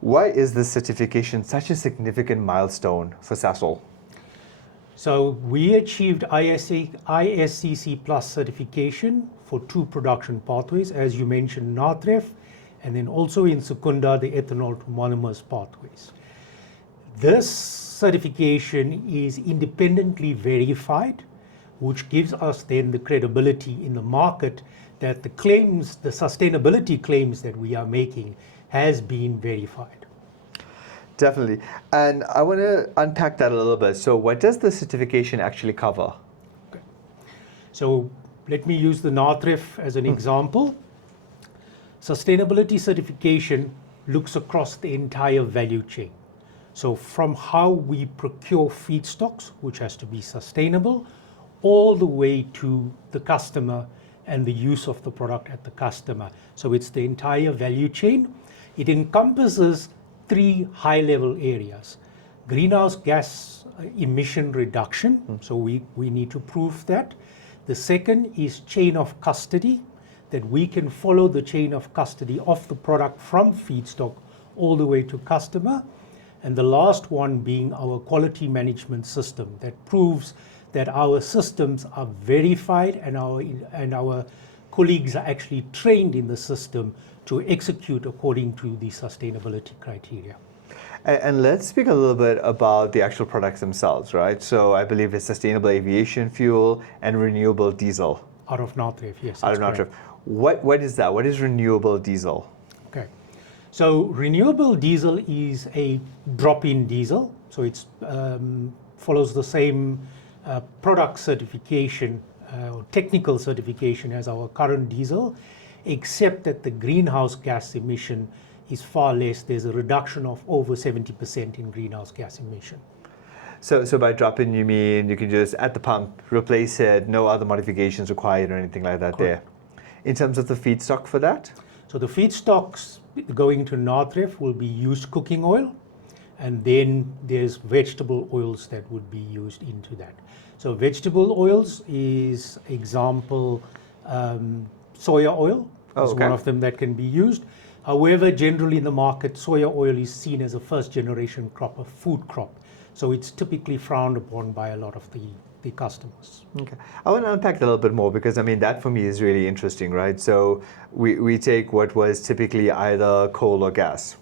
Why is this certification such a significant milestone for Sasol? So we achieved ISCC Plus certification for 2 production pathways, as you mentioned, NATREF, and then also in Secunda, the ethanol to monomers pathways. This certification is independently verified, which gives us then the credibility in the market that the claims, the sustainability claims that we are making has been verified. Definitely. And I want to unpack that a little bit. So what does the certification actually cover? Okay. So let me use the NATREF as an example. Sustainability certification looks across the entire value chain. So from how we procure feedstocks, which has to be sustainable, all the way to the customer and the use of the product at the customer. So it's the entire value chain. It encompasses 3 high-level areas. Greenhouse gas emission reduction, so we need to prove that. The second is chain of custody, that we can follow the chain of custody of the product from feedstock all the way to customer. And the last one being our quality management system that proves that our systems are verified and our colleagues are actually trained in the system to execute according to the sustainability criteria. And let's speak a little bit about the actual products themselves, right? So I believe it's sustainable aviation fuel and renewable diesel. Out of NATREF, yes. Out of NATREF. What is that? What is renewable diesel? Okay. So renewable diesel is a drop-in diesel. So it follows the same product certification or technical certification as our current diesel, except that the greenhouse gas emission is far less. There's a reduction of over 70% in greenhouse gas emission. So by drop-in, you mean you can just, at the pump, replace it, no other modifications required or anything like that. Correct. There. In terms of the feedstock for that? So the feedstocks going to NATREF will be used cooking oil, and then there's vegetable oils that would be used into that. So vegetable oils is example, soya oil is one of them that can be used. However, generally in the market, soya oil is seen as a first generation crop, a food crop. So it's typically frowned upon by a lot of the customers. Okay. I want to unpack that a little bit more because, I mean, that for me is really interesting, right? So we take what was typically either coal or gas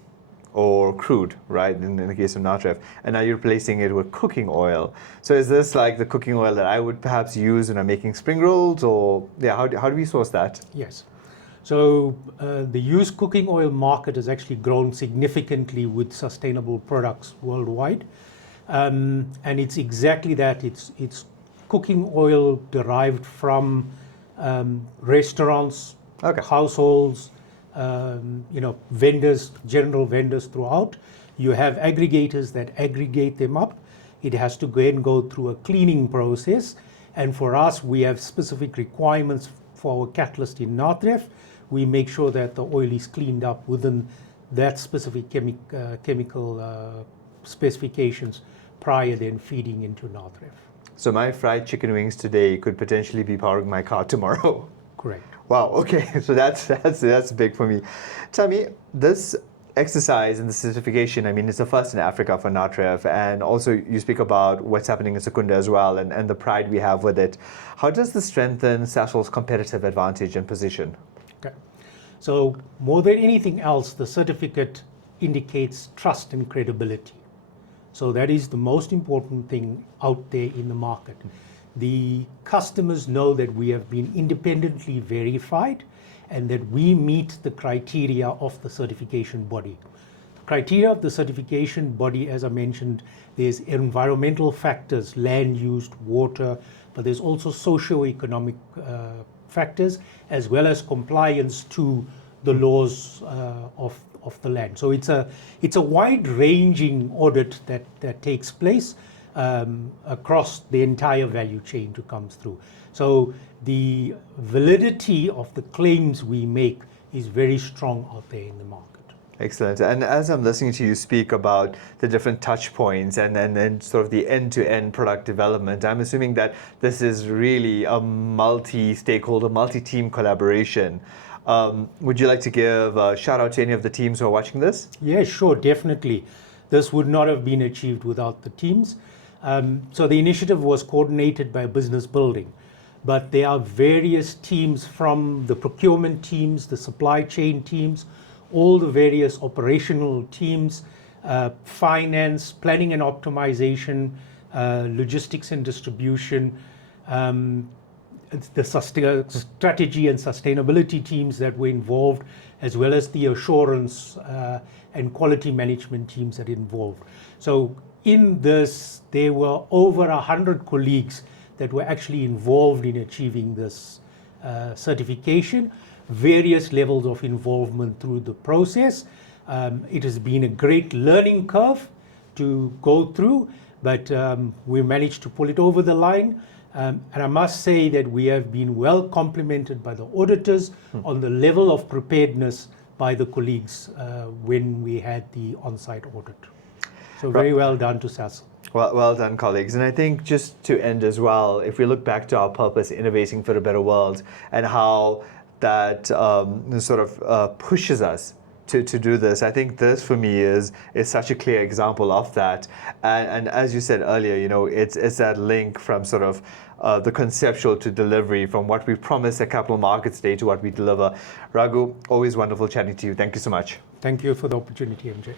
or crude, right, in the case of NATREF, and now you're replacing it with cooking oil. So is this like the cooking oil that I would perhaps use when I'm making spring rolls, or how do we source that? Yes. So the used cooking oil market has actually grown significantly with sustainable products worldwide. And it's exactly that. It's cooking oil derived from restaurants, households, vendors, general vendors throughout. You have aggregators that aggregate them up. It has to go through a cleaning process. And for us, we have specific requirements for our catalyst in NATREF. We make sure that the oil is cleaned up within that specific chemical specifications prior then feeding into NATREF. So my fried chicken wings today could potentially be powering my car tomorrow. Correct. Wow. Okay. So that's big for me. Tell me, this exercise and the certification, I mean, it's the first in Africa for NATREF, and also you speak about what's happening in Secunda as well, and the pride we have with it. How does this strengthen Sasol's competitive advantage and position? Okay. So more than anything else, the certificate indicates trust and credibility. So that is the most important thing out there in the market. The customers know that we have been independently verified and that we meet the criteria of the certification body. The criteria of the certification body, as I mentioned, there's environmental factors, land use, water, but there's also socio-economic factors, as well as compliance to the laws of the land. So it's a wide-ranging audit that takes place across the entire value chain to come through. So the validity of the claims we make is very strong out there in the market. Excellent. And as I'm listening to you speak about the different touch points and sort of the end-to-end product development, I'm assuming that this is really a multi-stakeholder, multi-team collaboration. Would you like to give a shout out to any of the teams who are watching this? Yeah, sure, definitely. This would not have been achieved without the teams. So the initiative was coordinated by business building, but there are various teams, from the procurement teams, the supply chain teams, all the various operational teams, finance, planning and optimization, logistics and distribution, the strategy and sustainability teams that were involved, as well as the assurance and quality management teams that involved. So in this, there were over 100 colleagues that were actually involved in achieving this certification, various levels of involvement through the process. It has been a great learning curve to go through, but we managed to pull it over the line. And I must say that we have been well complimented by the auditors on the level of preparedness by the colleagues when we had the on-site audit. So very well done to Sasol. Well done, colleagues. And I think just to end as well, if we look back to our purpose, innovating for a better world, and how that sort of pushes us to do this, I think this for me is such a clear example of that. And as you said earlier, you know, it's that link from sort of the conceptual to delivery, from what we promised at Capital Markets Day to what we deliver. Ragu, always wonderful chatting to you. Thank you so much. Thank you for the opportunity, MJ.